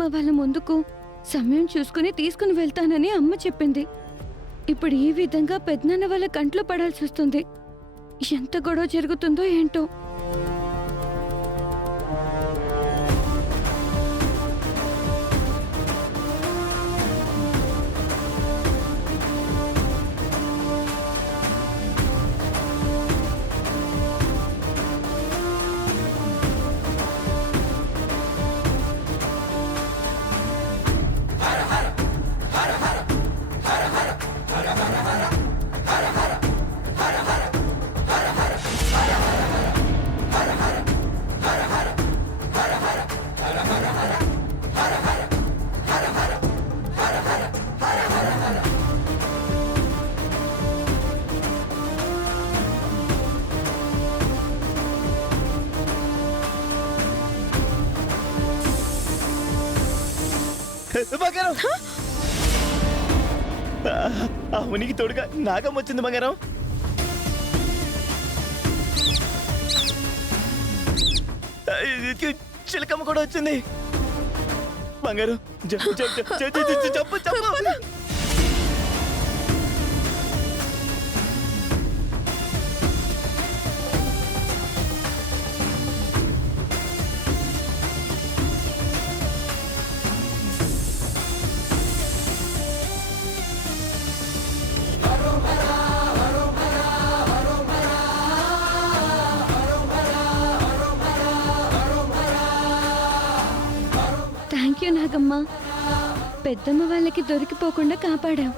పెద్దమ్మ వాళ్ళ ముందుకు సమయం చూసుకుని తీసుకుని వెళ్తానని అమ్మ చెప్పింది. ఇప్పుడు ఈ విధంగా పెద్దనాన్న వాళ్ళ కంట్లో పడాల్సి వస్తుంది. ఎంత గొడవ జరుగుతుందో ఏంటో. బంగారం, అవనికి తోడుగా నాగం వచ్చింది బంగారం. చిలకమ్మ కూడా వచ్చింది బంగారం. చెప్పు చెప్పు. థ్యాంక్ యూ నాగమ్మ, పెద్దమ్మ వాళ్ళకి దొరికిపోకుండా కాపాడాం.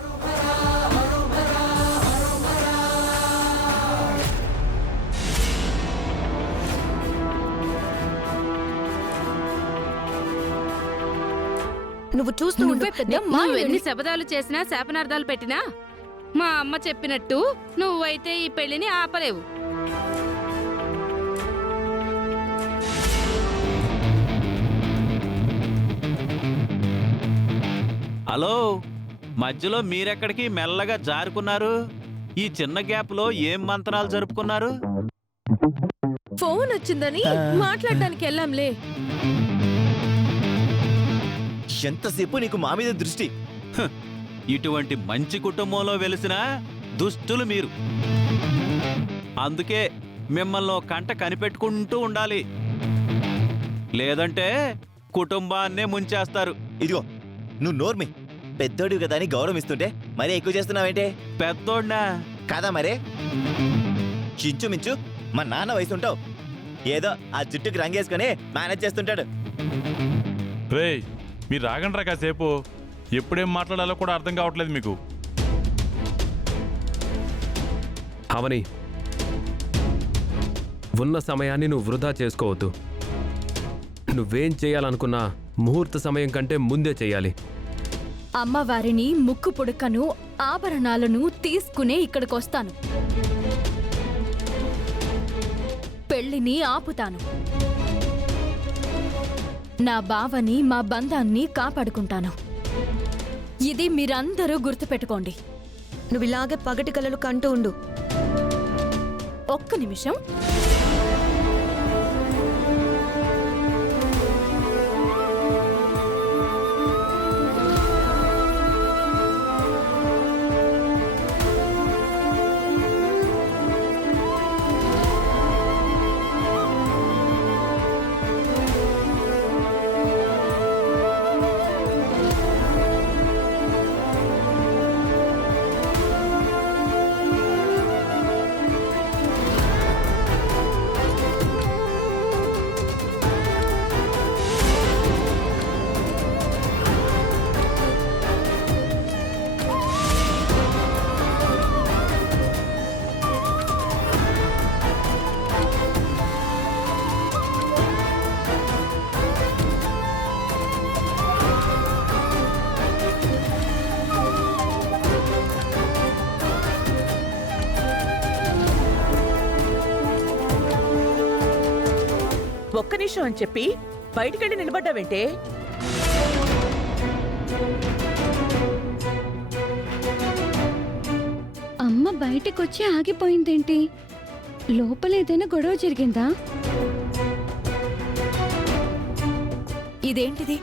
నువ్వు చూస్తూ ఉండు. నువ్వు ఎన్ని శబదాలు చేసినా శాపనార్థాలు పెట్టినా మా అమ్మ చెప్పినట్టు నువ్వైతే ఈ పెళ్లిని ఆపలేవు. హలో, మధ్యలో మీరెక్కడికి మెల్లగా జారుకున్నారు? ఈ చిన్న గ్యాప్ లో ఏం మంత్రాలు జరుపుకున్నారు? ఫోన్ వచ్చిందని మాట్లాడడానికి వెళ్ళాంలే. ఎంతసేపు నీకు మా మీద దృష్టి? ఇటువంటి మంచి కుటుంబంలో వెలిసిన దుష్టులు మీరు. అందుకే మిమ్మల్ని కంట కనిపెట్టుకుంటూ ఉండాలి, లేదంటే కుటుంబాన్నే ముంచేస్తారు. ఇదిగో నువ్వు నోర్మి, పెద్దోడివి కదా అని గౌరవం ఇస్తుంటే మరీ ఎక్కువ చేస్తున్నావేంటే? పెద్దోడ్నా కాదా మరే? చించుమించు మా నాన్న వయసు ఉంటావు. ఏదో ఆ జుట్టుకి రంగేసుకొని మేనేజ్ చేస్తుంటాడు. రేయ్, మీరు రాగండ్రా కాసేపు. ఎప్పుడేం మాట్లాడాలో కూడా అర్థం కావట్లేదు మీకు. అవని, ఉన్న సమయాన్ని నువ్వు వృధా చేసుకోవద్దు. నువ్వేం చేయాలనుకున్నా ముహూర్త సమయం కంటే ముందే చెయ్యాలి. అమ్మవారిని, ముక్కు పుడకను, ఆభరణాలను తీసుకునే ఇక్కడికొస్తాను. పెళ్లిని ఆపుతాను. నా బావని, మా బంధాన్ని కాపాడుకుంటాను. ఇది మీరందరూ గుర్తుపెట్టుకోండి. నువ్వు ఇలాగే పగటి కలలు కంటూ ఉండు. ఒక్క నిమిషం. ఒక్క నిమిషం అని చెప్పి బయటికెళ్ళి నిలబడ్డావేంటే? అమ్మ బయటికొచ్చి ఆగిపోయిందేంటి? లోపల ఏదైనా గొడవ జరిగిందా? ఇదేంటిది?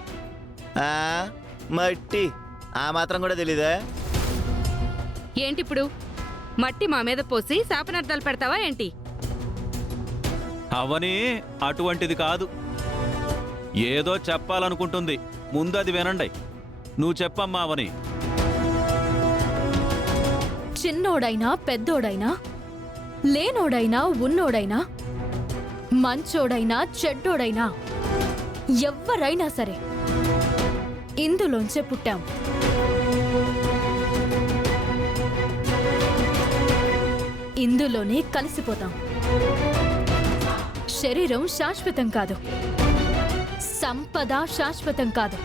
ఆ, మట్టి ఆ మాత్రం కూడా తెలీదా? ఏంటిప్పుడు మట్టి మా మీద పోసి శాపనార్థాలు పెడతావా ఏంటి? అవని అటువంటిది కాదు. ఏదో చెప్పాలనుకుంటుంది. ముందు అది వినండి. నువ్వు చెప్పమ్మా అవని. చిన్నోడైనా పెద్దోడైనా, లేనోడైనా ఉన్నోడైనా, మంచోడైనా చెడ్డోడైనా, ఎవ్వరైనా సరే ఇందులోంచే పుట్టాం. ఇందులోనే కలిసిపోతాం. శరీరం శాశ్వతం కాదు, సంపద శాశ్వతం కాదు.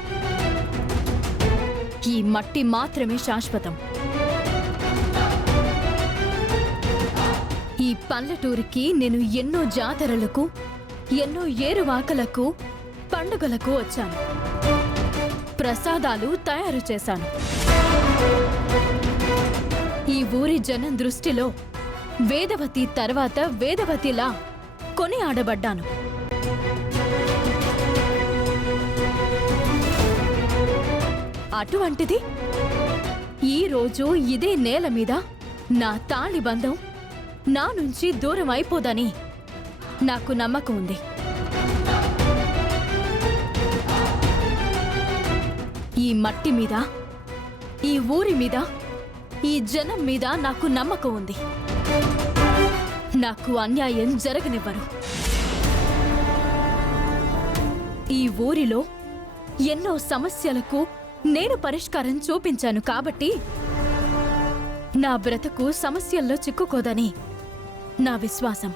ఈ మట్టి మాత్రమే శాశ్వతం. ఈ పల్లెటూరికి నేను ఎన్నో జాతరలకు, ఎన్నో ఏరువాకలకు, పండుగలకు వచ్చాను. ప్రసాదాలు తయారు చేశాను. ఈ ఊరి జనం దృష్టిలో వేదవతి తర్వాత వేదవతిలా కొని ఆడబడ్డాను. అటువంటిది ఈరోజు ఇదే నేల మీద నా తాళిబంధం నా నుంచి దూరం అయిపోదని నాకు నమ్మకం ఉంది. ఈ మట్టి మీద, ఈ ఊరి మీద, ఈ జనం మీద నాకు నమ్మకం ఉంది. నాకు అన్యాయం జరగనివ్వరు. ఈ ఊరిలో ఎన్నో సమస్యలకు నేను పరిష్కారం చూపించాను కాబట్టి నా బ్రతుకు సమస్యల్లో చిక్కుకోదని నా విశ్వాసం.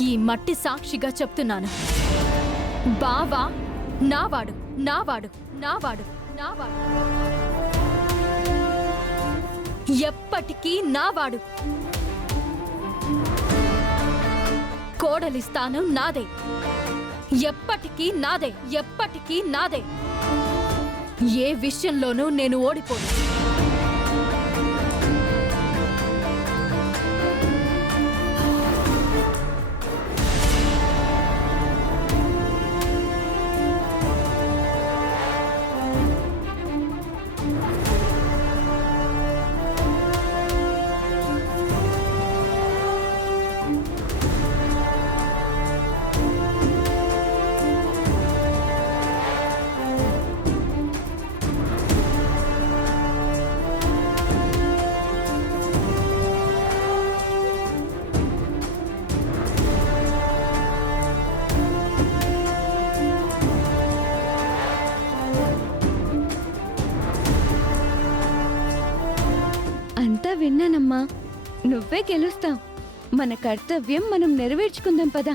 ఈ మట్టి సాక్షిగా చెప్తున్నాను. బావా నావాడు, నావాడు, నావాడు, నావాడు, ఎప్పటికీ నావాడు. కోడలి స్థానం నాదే, ఎప్పటికీ నాదే, ఎప్పటికీ నాదే. ఏ విషయంలోనూ నేను ఓడిపోను. అంతా విన్నానమ్మా. నువ్వే గెలుస్తావు. మన కర్తవ్యం మనం నెరవేర్చుకుందాం పదా.